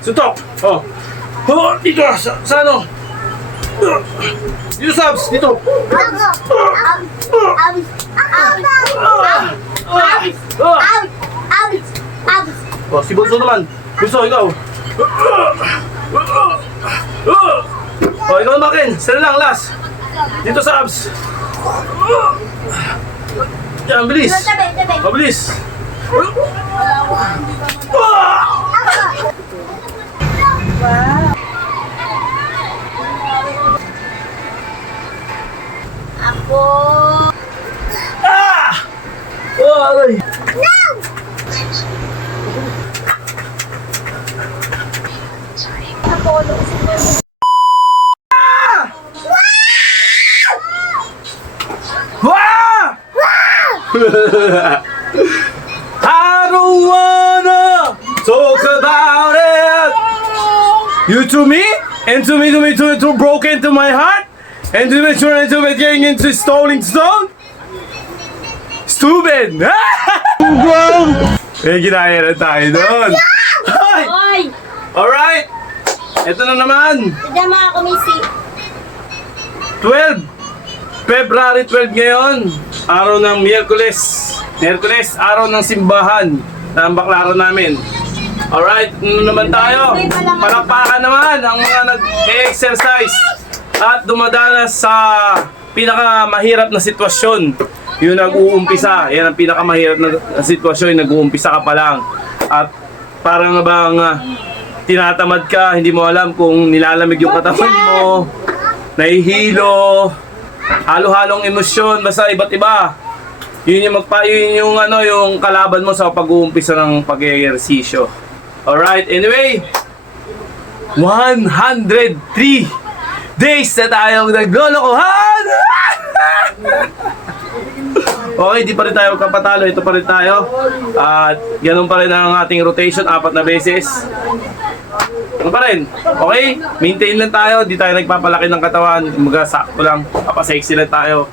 Suntok! Oh. Oh, dito sa ano? Dito subs, dito. Oh, si Bunso naman. Bunso, ikaw. Oh, ikaw naman, Ken. Sila lang, last. Dito sa abs. Yan, bilis. Mabilis. Ako. Ah! Oh, aray. Wah! I don't wanna talk about it. You to me, and to me, to broken to my heart, and to me, getting into Rolling Stone. Stupid! May ginaya na tayo doon. Hoy! Alright! Ito na naman. Tignan mga kumisi. 12! February 12 ngayon. Araw ng Miyerkules. Miyerkules, araw ng simbahan ng baklaro namin. Alright, ano naman tayo? Palakpakan naman ang mga nag-exercise at dumadanas sa pinakamahirap na sitwasyon. Yung nag-uumpisa, yan ang pinakamahirap na sitwasyon, yung nag-uumpisa ka pa lang. At parang bang tinatamad ka, hindi mo alam kung nilalamig yung katawan mo, nahihilo, halo-halong emosyon, basta iba't iba. Yun yung yung kalaban mo sa pag-uumpisa ng pag-eehersisyo. Alright, anyway, 103 days na tayong naglolokohan! Okay, di pa rin tayo magkapatalo. Ito pa rin tayo. At ganun pa rin ang ating rotation, 4 na beses. Ano pa rin? Okay? Maintain lang tayo. Di tayo nagpapalaki ng katawan. Mag-sakto lang. Papasexy lang tayo.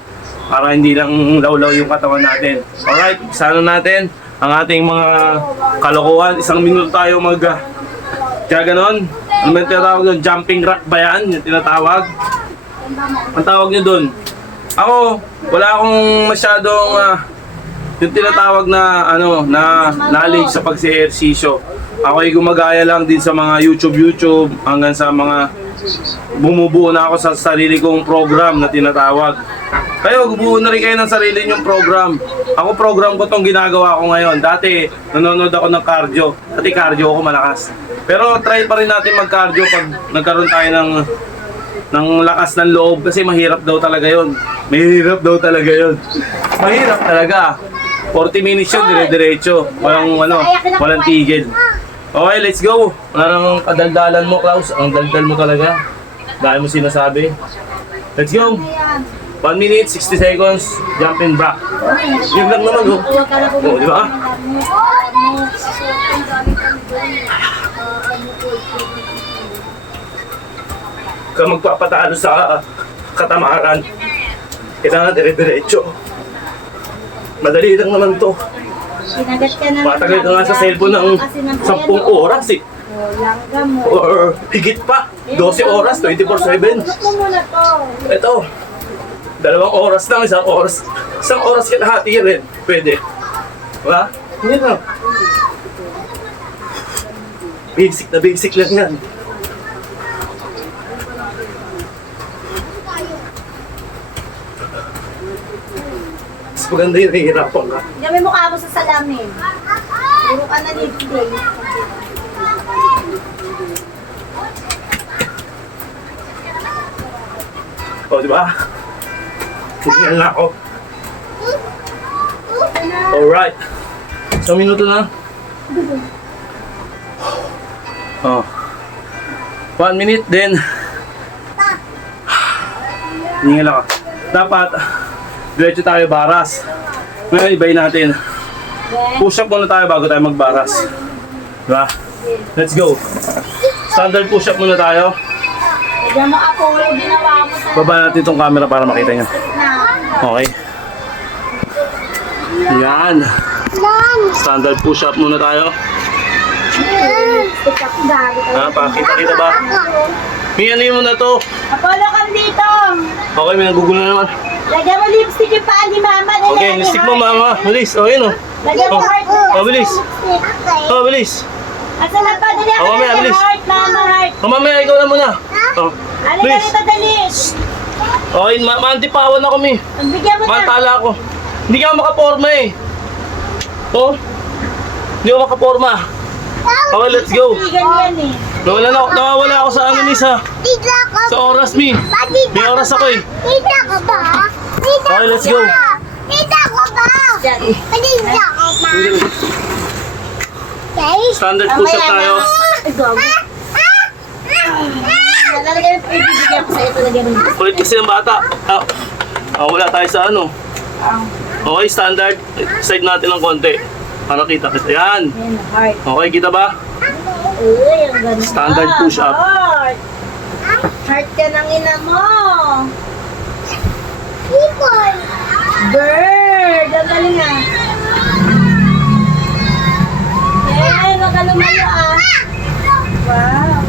Para hindi lang lawlaw yung katawan natin. Alright, sana natin ang ating mga kalokohan. 1 minuto tayo kaya ganon. Ano ba yung tinatawag doon? Jumping rock ba yan? Yung tinatawag? Ang tawag nyo doon? Ako, wala akong masyadong yung tinatawag na knowledge sa pag-ehersisyo. Ako ay gumagaya lang din sa mga YouTube hanggang sa mga bumubuo na ako sa sarili kong program na tinatawag. Kayo, bubuo na rin kayo ng sarili nyong program. Ako, program ko tong ginagawa ko ngayon. Dati, nanonood ako ng cardio. Dati cardio ako malakas. Pero try pa rin natin mag-cardio pag nagkaroon tayo ng lakas ng loob kasi mahirap daw talaga yon. Mahirap talaga. 40 minutes yun, dire-diretso. Walang tigil. Okay, let's go. Wala nang kadaldalan mo, Klaus. Ang daldal mo talaga. Dahil mo sinasabi. Let's go. 1 minute, 60 seconds, jumping back. Yun lang naman, oh. Oh, di ba? Kung magpapatalo sa katamaran, kailangan dire-diretso. Madali lang naman to. Matagal ka nga sa cellphone ng 10 oras eh. Or higit pa, 12 oras, 24/7. Ito, 2 oras lang, 1 oras. 1 oras kalahati rin, pwede. Diba? Hindi na. Basic na basic lang yan. Mas maganda yung nahihirapan ka. Dami mukha mo sa salamin. Puro ka na dito. O, di ba? Tingnan na ako. Alright. 1 minuto na. Oh. 1 minute din. Hingal ako. Dapat diretso tayo baras. Ngayon ibayin natin. Push up muna tayo bago tayo magbaras. Diba? Let's go. Standard push up muna tayo. Tignan mo ako, ginawa mo sa... Baba natin itong camera para makita nyo. Okay. Yan. Standard push up muna tayo. Pick up gari. Ha, pakita-kita ba? May ano yun mo na to? Apollo, come dito. Okay, may nagugulo na naman. Lagyan mo lipstick yung paa ni Mama. Dali, Okay, Ani, lipstick mo, heart. mama. Bilis. O, yun o. Lagyan mo Oh. heart. Oh, bilis. Oh, bilis. Asa na pa? Dali, Oh, mamaya, lagyan bilis. heart, Mama, heart. O, mamaya, ikaw na muna. Oh, Alin ka bilis. rito, dali. Okay, maantipawan ako, mi. Bigyan mo na. Mantala ako. Hindi ka makaporma eh. Oh, hindi ako makaporma. Okay, let's go. Ganyan eh. Nawawala ako sa ano, miss, ha? Tita ko Sa oras, mi. May oras ako eh. Tita ko ba? Tita Okay, let's go. Tita ko ba? Diyan. Tita ko ba? Okay. Standard push-up tayo. Ay, gago. Lalagyan mo, ibibigyan ko sa ito. Lagyan mo. Kulit kasi ng bata. Wala tayo sa ano. Okay, standard. Side natin ng konti. Para kita kita. Yan. Ayan, heart. Okay, kita ba? Uy, ang ganda. Standard push-up. Heart. Heart ka ng ina mo. People. Bird. Ang galing ah. Eh, wag ka lumayo ah. Wow.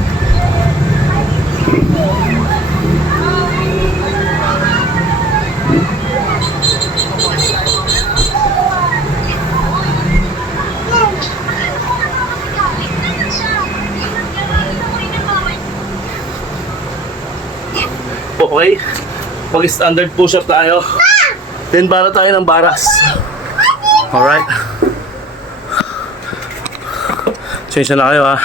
Okay. Mag-standard push-up tayo. Then para tayo ng baras. Alright. Pasensya na kayo ha.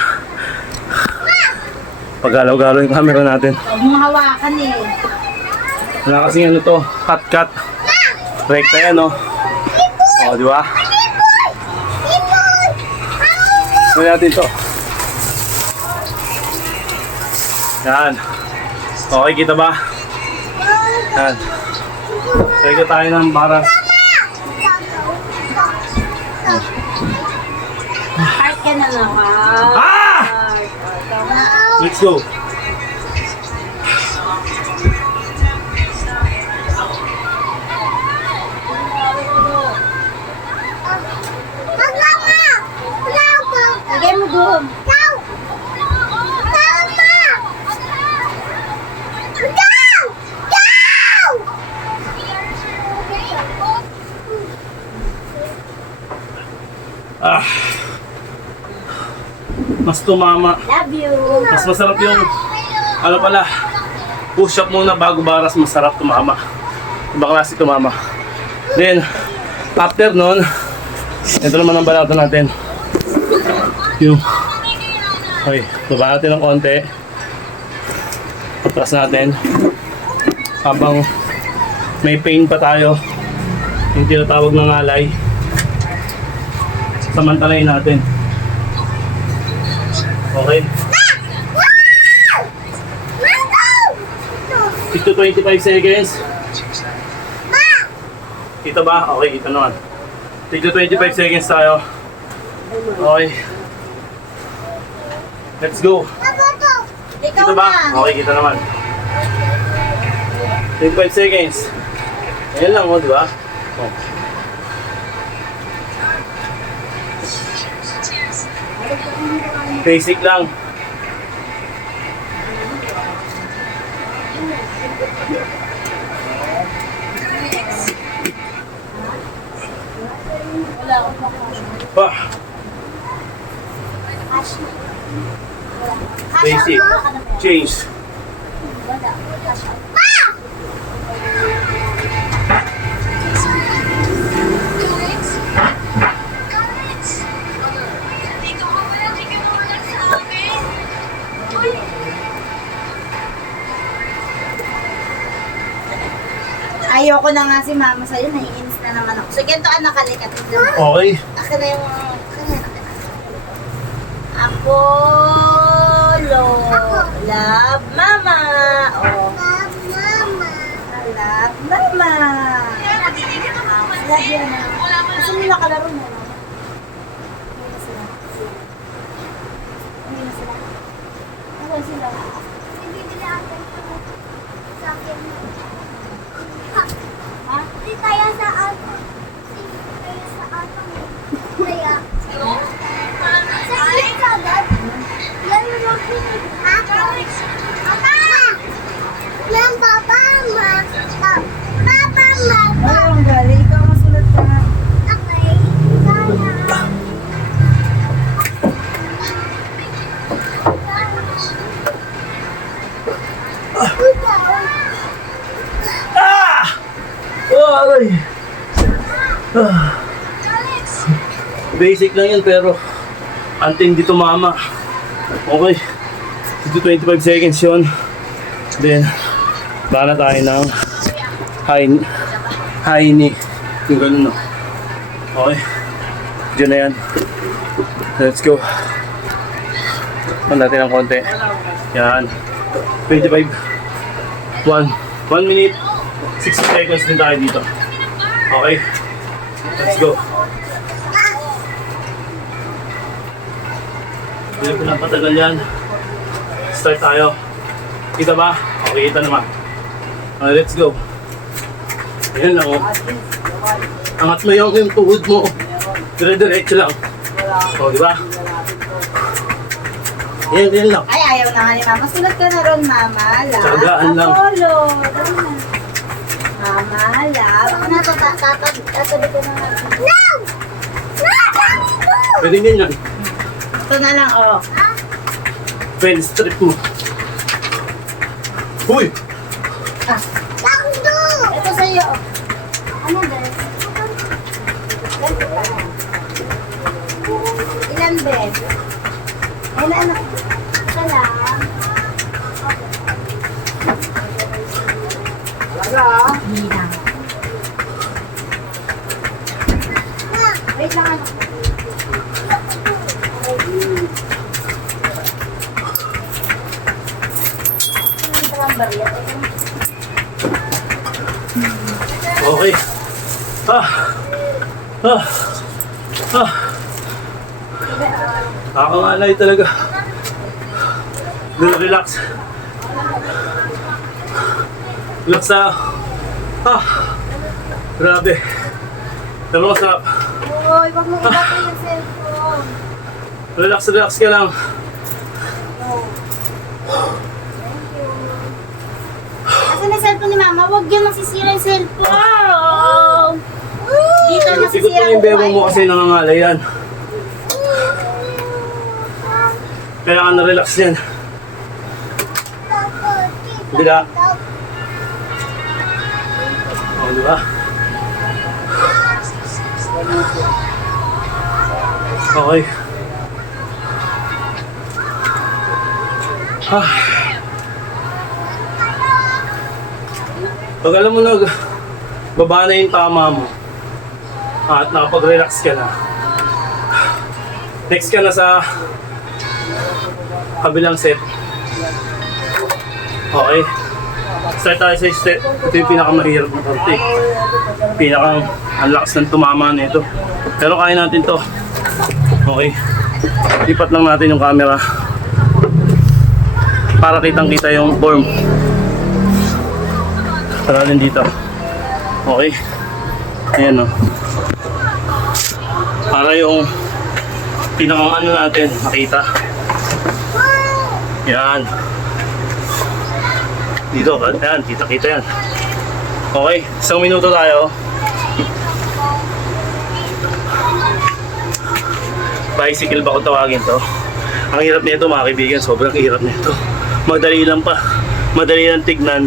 Pagalaw-galaw yung camera natin. Huwag mong hawakan eh. Wala kasing ano to, cut. Rekta yan no. O, di ba? Gawin natin to. Yan. Okay, kita ba? Yan. Rekta tayo ng baras. Heart ka na lang. Wow. Ah! Heart. Tama. Let's go. Lagay mo doon. Ah. Mas tumama. Love you. Mas masarap yung ano pala, push up muna bago baras, masarap tumama. Ibang klase tumama. Then, after nun, ito naman ang balatan natin. Yung, okay, baba natin ng konti. Atras natin. Habang may pain pa tayo, yung tinatawag ng ngalay, samantalayin natin. Okay? 6 to 25 seconds. Kita ba? Okay, kita naman. 6 to 25 seconds tayo. Okay. Let's go. Ikaw Kita ba? na. Okay, kita naman. 25 seconds. Ayan lang, di ba? Oh. Basic lang. Pa. Basic. Change. Ayoko na nga si Mama sa'yo. Naiinis na naman ako. So, ganito anak, halikat. Okay. Akin na yung... Apollo. Love Mama. Oh. Love Mama. Love you na. Kasi nila kalaro mo. Hindi na sila. Ano sila? Ha? Di kaya sa auto. Kaya sa auto. Kaya. Sa agad. Papa! Papa! Ng papa, ma. Papa, ma. Ay, ang galing. Ikaw masulat ka na. Okay. Sana. Oh, aray. Basic lang yun pero anting dito mama. Okay. Dito 25 seconds yun. Then, bala tayo ng high knee. Yung ganun no. Okay. Diyan na yan. Let's go. Natin ng konti. Yan. 25. 1 minute. 60 seconds din tayo dito. Okay. Let's go. Hindi ko na patagal yan. Start tayo. Kita ba? Okay, kita naman. Okay, let's go. Ayan lang oh. Angat mo yung tuhod mo. Dire-diretso lang. O, di ba? Yan lang. Ay, ayaw na nga ni Mama. Sulat ka na ron, Mama. Love. Tsagaan lang. Apollo. Dali na. Mama, love. Ano to? Tatabi ko na nga. No! No! Pwede ganyan. Ito na lang, oh. Pwede strip mo. Uy! Takdo! Ito sa'yo. Ano, Des? Ilan, Des? Ilan, anak? Isa lang. Talaga? Bilang. Wait lang, anak. Ito lang bariya. Okay. Nakakangalay talaga. Relax. Relax na. Grabe. Pero masarap. Uy, wag mo ilapin yung cellphone. Relax ka lang. Asan na cellphone ni Mama? Huwag yun masisira yung cellphone. Dito Ikot masisira mo yung bebo mo kasi nangangalay yan. Kailangan na relax yan. Hindi na. O, di ba? Okay. Pag alam mo na, baba na yung tama mo at nakapag-relax ka na. Next ka na sa kabilang set. Okay. Start tayo sa step. Ito yung pinakamahirap na parte. Ang lakas ng tumama na ito. Pero kaya natin to. Okay. Lipat lang natin yung camera para kitang-kita yung form. Tara din dito. Okay. Ayan o. Para yung pinakang ano natin makita. Yan. Dito, yan. Kita-kita yan. Okay. 1 minuto tayo. Bicycle ba kung tawagin to? Ang hirap nito mga kaibigan. Sobrang hirap nito. Madali lang pa. Madali lang tignan.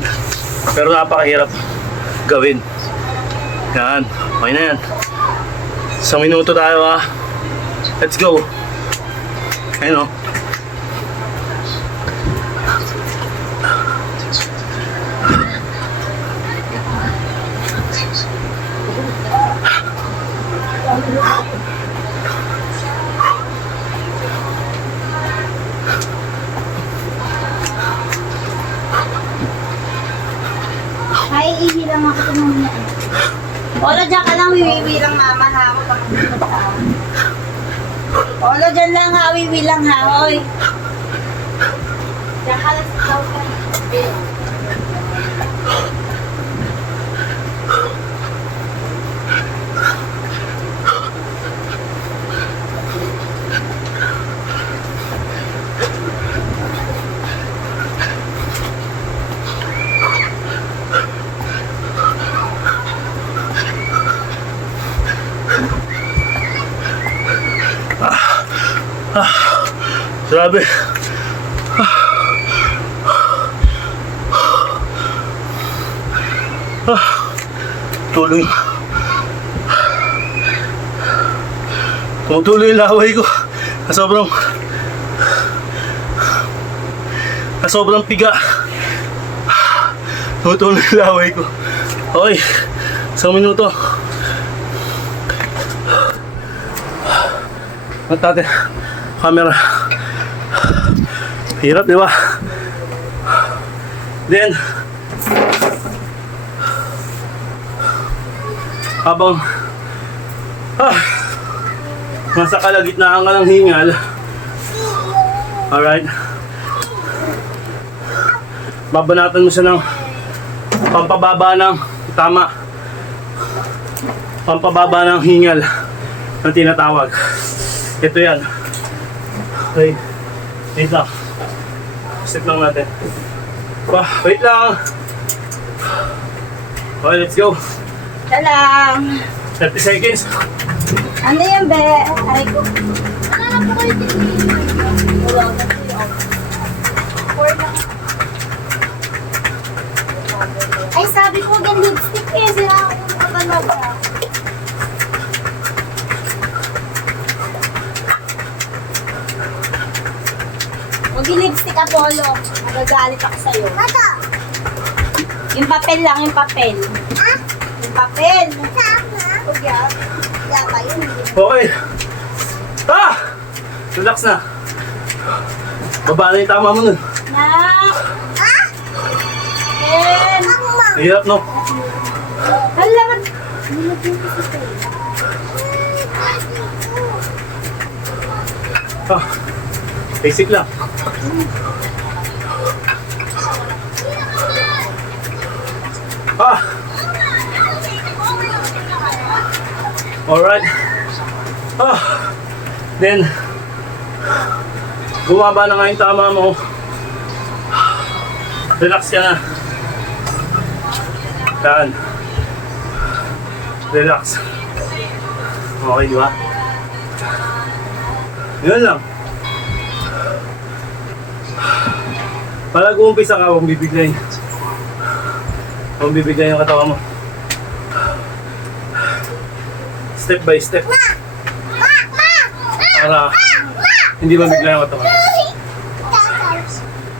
Pero napakahirap gawin. Yan. Okay na yan. 1 minuto tayo ha. Let's go. Ayun o. Ay, ihi lang ako ito muna. Olo, dyan ka lang, wiwiwi lang Mama ha. Olo, dyan lang ha, wiwi lang ha. Oy. Dyan ka lang sa tawag ka. Grabe. Tuloy. Tumutuloy yung laway ko. Sobrang piga. Tumutuloy yung laway ko. Okay. 1 minuto. At natin. Camera. Hirap, di ba? Then, habang nasa kalagitnaan ka ng hingal, alright, babanatan mo siya ng pampababa ng pampababa ng hingal na tinatawag. Ito yan. Okay, wait lang. Step lang natin. Wait lang. Okay, let's go. Salam. 30 seconds. Ano yan, be? Aray ko. Ano na po kayo tinigil? Ay, sabi ko gan lipstick eh. Sira ako na talaga. Huwag yung lipstick, Apollo. Magagalit ako sa'yo. Ito. Yung papel lang, yung papel. Ah, Yung papel. sama. Huwag yan. Kaya pa yun. Okay. Relax na. Baba na yung tama mo nun. Na. Ah, Ken. mama. Hirap, no? Hala, nilagyan ko sa tayo. Basic lang. Alright. Then, bumaba na nga yung tama mo. Relax ka na. Yan. Relax. Okay, di ba? Yun lang. Pag umpisa ka, huwag bibiglayin. Huwag bibiglayin yung katawan mo. Step by step. Para hindi mabigla yung katawan.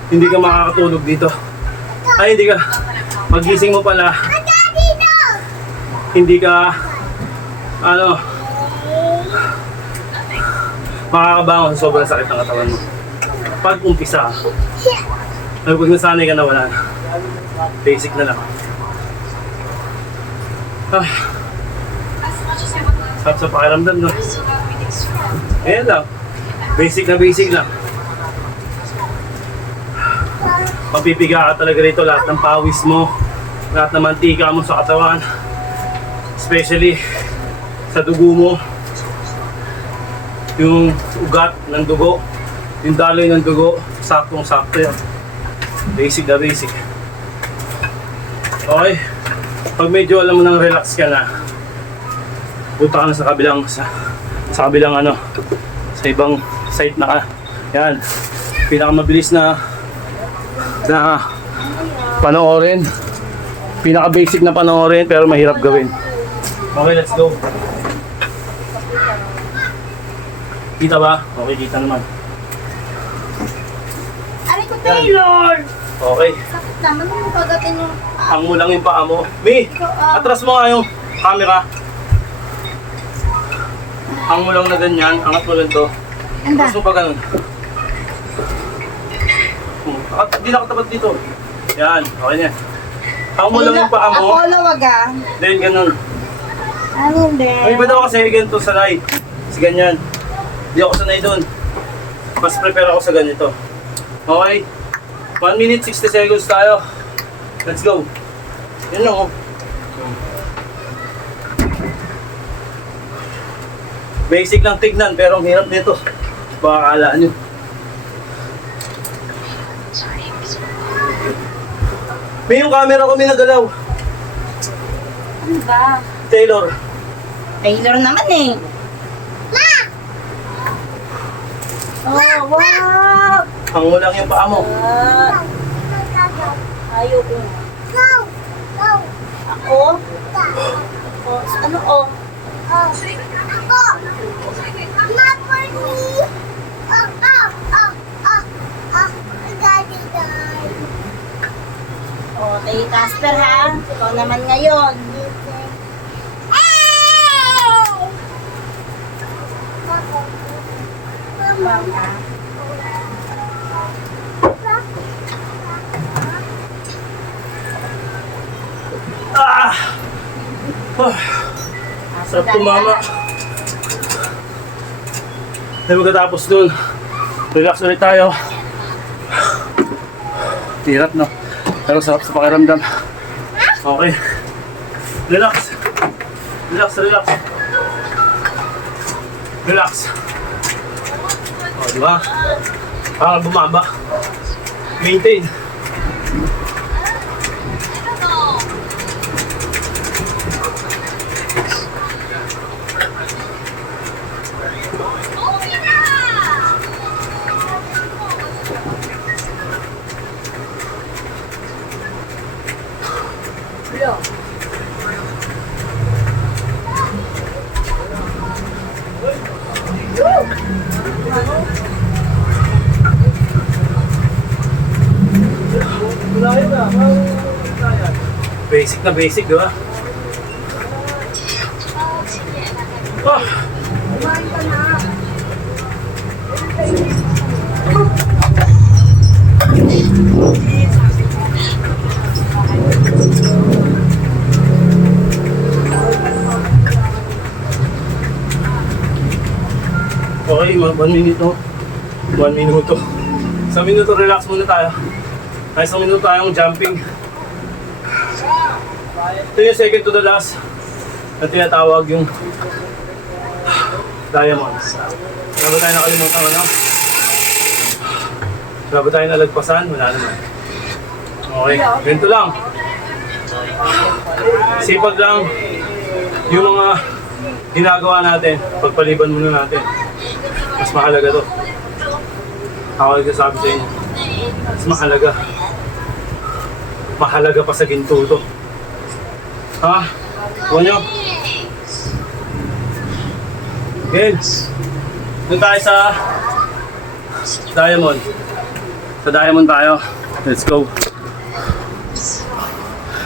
Hindi ka makakatulog dito. Ay, hindi ka. Magising mo pala. Hindi ka, makakabangon sa sobrang sakit ng katawan mo. Pag umpisa, pag nasanay ka na, wala na. Basic na lang. Sarap sa pakiramdam, no? Ayan lang. Basic lang. Mapipiga ka talaga rito, lahat ng pawis mo, lahat ng mantika mo sa katawan, especially sa dugo mo, yung ugat ng dugo, yung daloy ng dugo, saktong-sakto yan. Basic na basic. Okay, pag medyo alam mo nang relax ka na, punta ka na sa kabilang sa ibang site na ka. Yan, pinakamabilis na panoorin, pinaka basic na panoorin pero mahirap gawin. Okay, let's go. Kita ba? Okay, kita naman. Aray ko, Taylor! Okay, Sakit naman yung pagatin yung... hang mo lang yung paa mo. Mi, atras mo nga yung camera. Hang mo lang na ganyan, angat mo lang to. Anda. Atras mo pa ganun. Hindi nakatapat dito. Yan, okay na. Hang mo lang yung paa mo. Apollo, wag ah. Then ganun. Ano, be? Ay, iba daw kasi ganito sanay. Kasi ganyan. Hindi ako sanay doon. Mas prepare ako sa ganito. Okay? 1 minute, 60 seconds tayo. Let's go. Yun lang, oh. Basic lang tignan, pero ang hirap nito. Baka akalaan nyo. May yung camera ko may nagalaw. Ano ba? Taylor. Taylor naman eh. Ma! Oh, wow! Pangulang yung paa mo. Ayaw ko. Go! Go! Ako? Ano o? Ako! Mama, for me! Daddy died. Okay, Casper ha. Ikaw naman ngayon. Mama. Ah! Sarap tumama. Dahil magkatapos dun, relax ulit tayo. Hirap no? Pero sarap sa pakiramdam. Okay. Relax. Relax, relax. Relax. O, diba? Para bumaba. Maintain. Basic na basic, di ba? Oh. Okay, mga 1 minuto. 1 minuto. Sa minuto, relax muna tayo. Ay, sa minuto tayong jumping. Ito yung second to the last na tinatawag yung diamond. Bago tayo nakalimutan, ano? Bago tayo nalagpasan, wala naman. Okay, ganito lang. Sipag lang yung mga ginagawa natin. Pagpaliban muna natin. Mas mahalaga to. Ako nagsasabi sa inyo. Mas mahalaga. Mahalaga pa sa ginto to. Ha? Huwag nyo? Again. Doon tayo sa diamond. Sa diamond tayo. Let's go.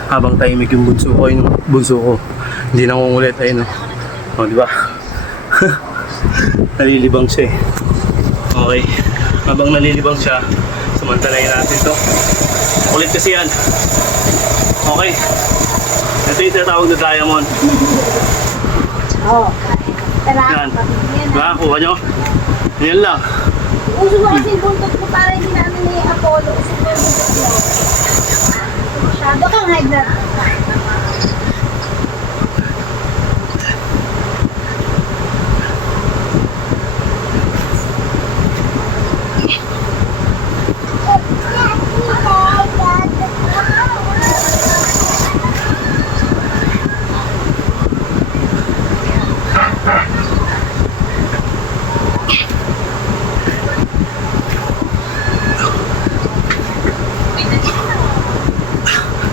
Habang tahimik yung bunso ko, hindi nangungulit. Ayun, o, di ba? Nalilibang siya eh. Okay. Habang nalilibang siya, samantalayin natin to. Kulit kasi yan. Okay. Ito yung tinatawag na diamond. Oo. Tara. Yan. Diba? Kuha nyo. Yan lang. Uso mo kasi yung buntot ko para hindi namin ni Apollo. Uso mo yung buntot mo. Masyado kang high blood.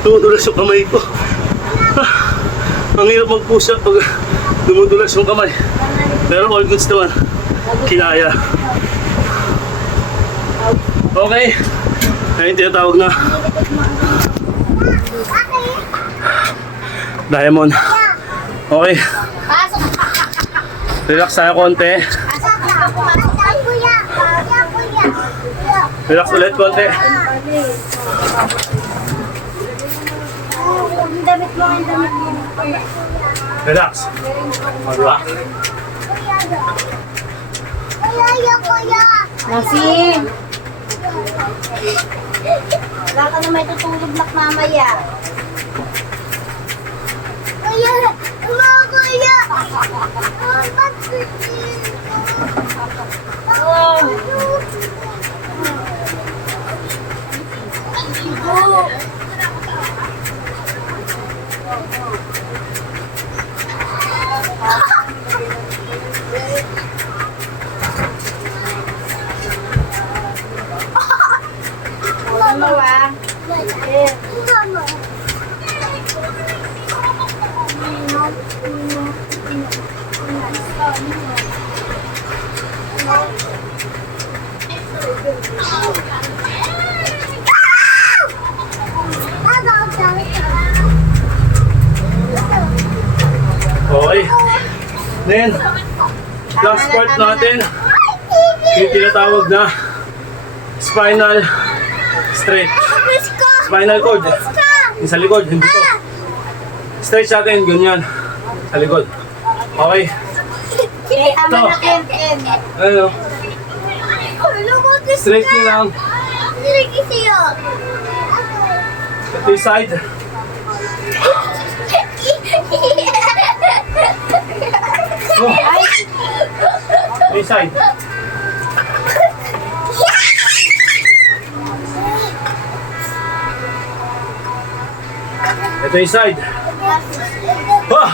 Dumudulas yung kamay ko. Ang hirap mag-push up pag dumudulas yung kamay. Pero all goods naman. Kinaya. Okay. Ayun tinatawag na diamond. Okay. Relax tayo konti. Relax ulit konti. Yung damit mo, yung damit mo. Relax. Diba? Nasin! Wala ka na may tutulog na mamaya. Kuya! Kuya! Oh. Okay. Then, last part natin, yung tinatawag na spinal stretch. Spinal cord. Yung sa likod, hindi to. Stretch natin, ganyan. Sa likod. Okay. Tama na Ken. Ano? Stretch nyo lang. Ito yung side. Oh, ito yung side. Ito yung side. Ah!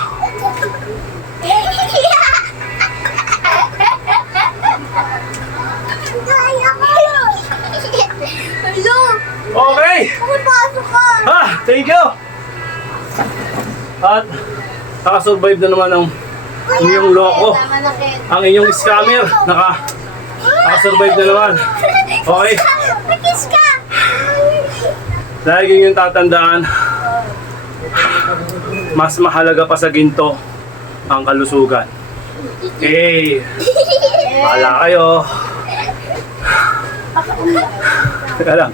Okay! Ah! Thank you! At nakasurvive na naman ang inyong loko. Tama na Ken. Ang inyong scammer. Nakasurvive na naman. Okay? Lagi yung tatandaan, mas mahalaga pa sa ginto ang kalusugan. Okay. Bahala kayo. Teka lang.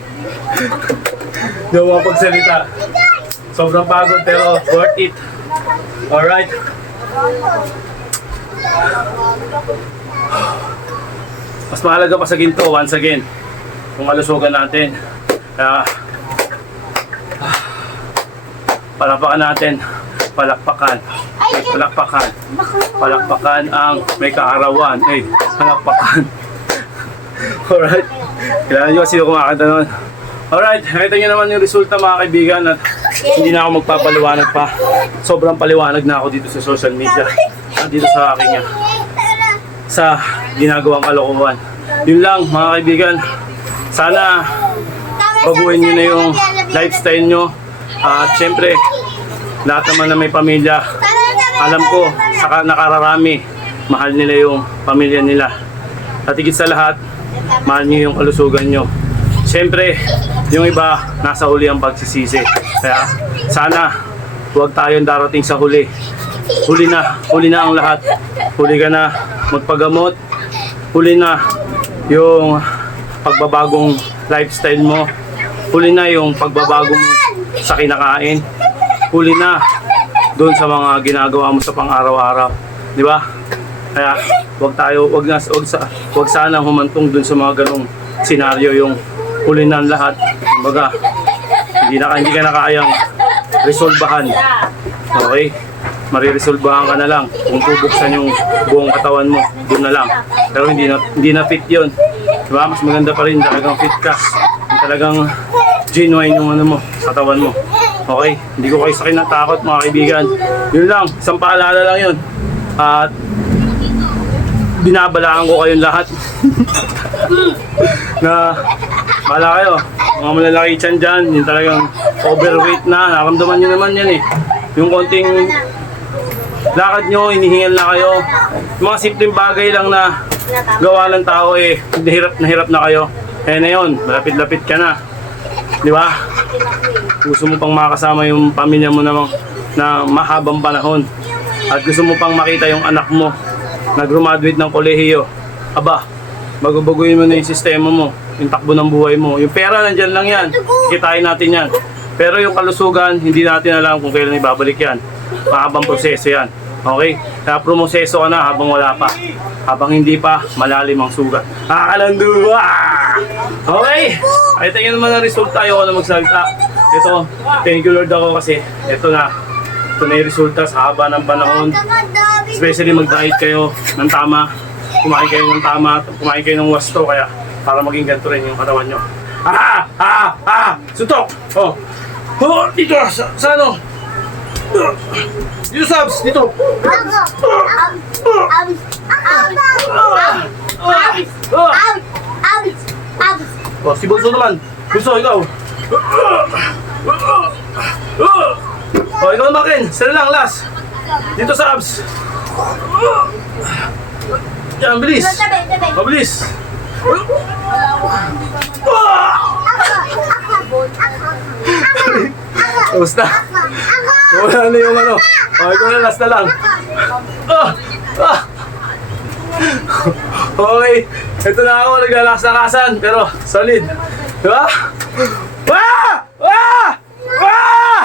Hindi ako makapagsalita. Sobrang pagod pero worth it. Alright. Mas mahalaga pa sa ginto, once again, yung kalusugan natin. Kaya, palakpakan natin. Palakpakan. Palakpakan. Palakpakan ang may kaarawan. Palakpakan. Alright. Kailangan nyo kasi kumakanta nun. Alright. Nakita nyo naman yung resulta mga kaibigan at hindi na ako magpapaliwanag pa. Sobrang paliwanag na ako dito sa social media. At dito sa aking sa ginagawang kalokohan. Yun lang mga kaibigan. Sana baguhin nyo na yung lifestyle nyo. At syempre, lahat naman na may pamilya, alam ko, saka nakararami, mahal nila yung pamilya nila. At higit sa lahat, mahal nyo yung kalusugan nyo. Syempre, yung iba, nasa huli ang pagsisisi. Kaya, sana, huwag tayong darating sa huli. Huli na ang lahat. Huli ka na magpagamot. Huli na yung pagbabagong lifestyle mo. Huli na yung pagbabago mo sa kinakain. Huli na doon sa mga ginagawa mo sa pang-araw-araw. Di ba? Kaya wag sana humantong doon sa mga ganong senaryo, yung huli na ang lahat. Kumbaga, hindi ka na kayang resolbahan. Okay? Mariresolbahan ka na lang. Kung bubuksan yung buong katawan mo, doon na lang. Pero hindi na fit yun. Diba? Mas maganda pa rin talagang fit ka. Talagang genuine yung ano mo, katawan mo. Okay? Hindi ko kayo sa akin natakot mga kaibigan. Yun lang, isang paalala lang yun. At binabalaan ko kayong lahat na bahala kayo. Mga malalaki tiyan dyan, yung talagang overweight na. Naramdaman nyo naman yan eh. Yung konting lakad nyo, hinihingal na kayo. Yung mga simpleng bagay lang na gawa ng tao eh, nahirap na kayo. Kaya na yun, malapit-lapit ka na. Di ba? Gusto mo pang makasama yung pamilya mo na mahabang panahon. At gusto mo pang makita yung anak mo na graduate ng kolehiyo. Aba, bago-baguhin mo na yung sistema mo, yung takbo ng buhay mo. Yung pera nandyan lang yan, kitain natin yan. Pero yung kalusugan, hindi natin alam kung kailan ibabalik yan. Mahabang proseso yan. Okay? Kaya promoseso ka na habang wala pa. Habang hindi pa, malalim ang sugat. Nakakalando! Okay? Ay, tingnan naman ang resulta. Ayoko na magsalita. Ito, thank you Lord ako kasi ito na yung resulta sa haba ng panahon. Especially mag-diet kayo ng tama. Kumain kayo ng tama. Kumain kayo ng wasto. Kaya para maging ganito rin yung katawan nyo. Suntok! Oh! Oh! Dito! Sa ano? Dito subs! Dito! Oh, si Bunso naman. Bunso, ikaw. Oh, ikaw naman, Ken. Sila lang, last. Dito subs. Yan, bilis. Mabilis. Kamusta? Wala na yung ano. Okay, ito na, last na lang. Ah! Ah! Okay, ito na ako, naglalaksa-kasan, pero solid. Diba? Ah! Ah! Ah!